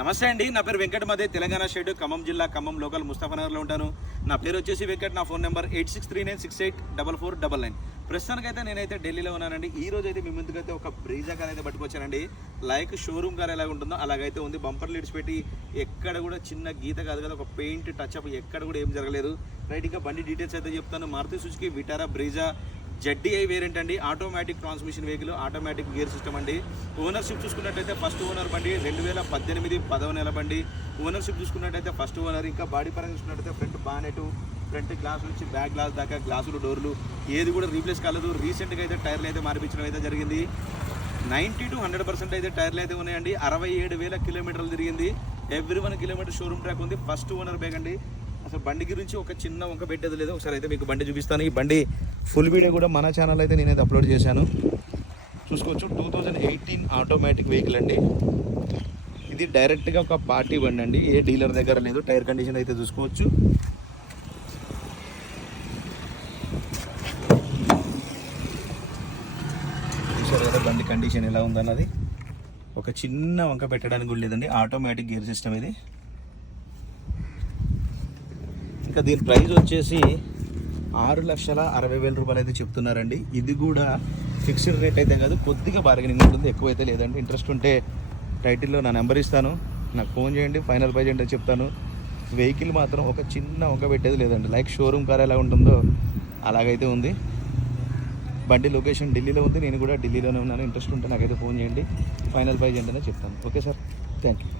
నమస్తే అండి. నా పేరు వెంకట మదే తెలంగాణ స్టేట్ ఖమ్మం జిల్లా ఖమ్మం లోకల్ ముస్తాఫనగర్లో ఉంటాను. నా పేరు వచ్చేసి వెంకట్ నా phone number eight six three nine six eight double four double nine. ప్రస్తుతానికైతే నేనైతే ఢిల్లీలో ఉన్నానండి. ఈ రోజు అయితే మీ ముందుకైతే ఒక బ్రీజా కార్ అయితే పట్టుకొచ్చానండి. లైక్ షోరూమ్ కార్ ఎలా ఉంటుందో అలాగైతే ఉంది. బంపర్ లీడ్స్ పెట్టి ఎక్కడ కూడా చిన్న గీత కాదు కదా ఒక పెయింట్ టచ్ అప్ ఎక్కడ కూడా ఏం జరగలేదు. రైట్ ఇంకా బండి డీటెయిల్స్ అయితే చెప్తాను. Maruti Suzuki Vitara Brezza ZDI variant అండి automatic transmission vehicle automatic gear system అండి. ఓనర్షిప్ చూసుకున్నట్టయితే ఫస్ట్ ఓనర్ బండి రెండు వేల పద్దెనిమిది పదవ నెల బండి. ఓనర్షిప్ చూసుకున్నట్టయితే ఫస్ట్ ఓనర్ ఇంకా బాడీ పరంగా చూసుకున్నట్లయితే ఫ్రంట్ బానెట్ ఫ్రంట్ గ్లాస్ నుంచి బ్యాక్ గ్లాస్ దాకా గ్లాసులు డోర్లు ఏది కూడా రీప్లేస్ కాలేదు. రీసెంట్గా అయితే టైర్లు అయితే మార్పించడం అయితే జరిగింది. నైంటీ టు హండ్రెడ్ పర్సెంట్ అయితే టైర్లు అయితే ఉన్నాయండి. అరవై ఏడు వేల కిలోమీటర్లు తిరిగింది. Every one kilometre showroom track ఉంది. ఫస్ట్ ఓనర్ బ్యాగ్ అండి. అసలు బండి గురించి ఒక చిన్న వంక పెట్టేది లేదు. ఒకసారి అయితే మీకు బండి చూపిస్తాను. ఈ బండి ఫుల్ వీడియో కూడా మన ఛానల్ అయితే నేనైతే అప్లోడ్ చేశాను. చూసుకోవచ్చు two thousand eighteen automatic vehicle అండి. ఇది డైరెక్ట్గా ఒక పార్టీ బండి అండి. ఏ డీలర్ దగ్గర లేదు. టైర్ కండిషన్ అయితే చూసుకోవచ్చు. చూసారు కదా బండి కండిషన్ ఎలా ఉందన్నది? ఒక చిన్న వంక పెట్టడానికి కూడా లేదండి. ఆటోమేటిక్ గేర్ సిస్టమ్ ఇది. ఇంకా దీని ప్రైస్ వచ్చేసి ఆరు లక్షల అరవై వేల రూపాయలు అయితే చెప్తున్నారండి. ఇది కూడా ఫిక్స్డ్ రేట్ అయితే కాదు కొద్దిగా బార్గెనింగ్ ఉంటుంది ఎక్కువైతే లేదండి. ఇంట్రెస్ట్ ఉంటే టైటిల్లో నా నెంబర్ ఇస్తాను. నాకు ఫోన్ చేయండి ఫైనల్ ప్రైజ్ ఏంటో చెప్తాను. వెహికల్ మాత్రం ఒక చిన్న వంక పెట్టేది లేదండి. లైక్ షోరూమ్ కార్ ఎలా ఉంటుందో అలాగైతే ఉంది. బండి లొకేషన్ ఢిల్లీలో ఉంది. నేను కూడా ఢిల్లీలోనే ఉన్నాను. ఇంట్రెస్ట్ ఉంటే నాకైతే ఫోన్ చేయండి. ఫైనల్ ప్రైజ్ ఏంటనే చెప్తాను. Okay sir. Thank you.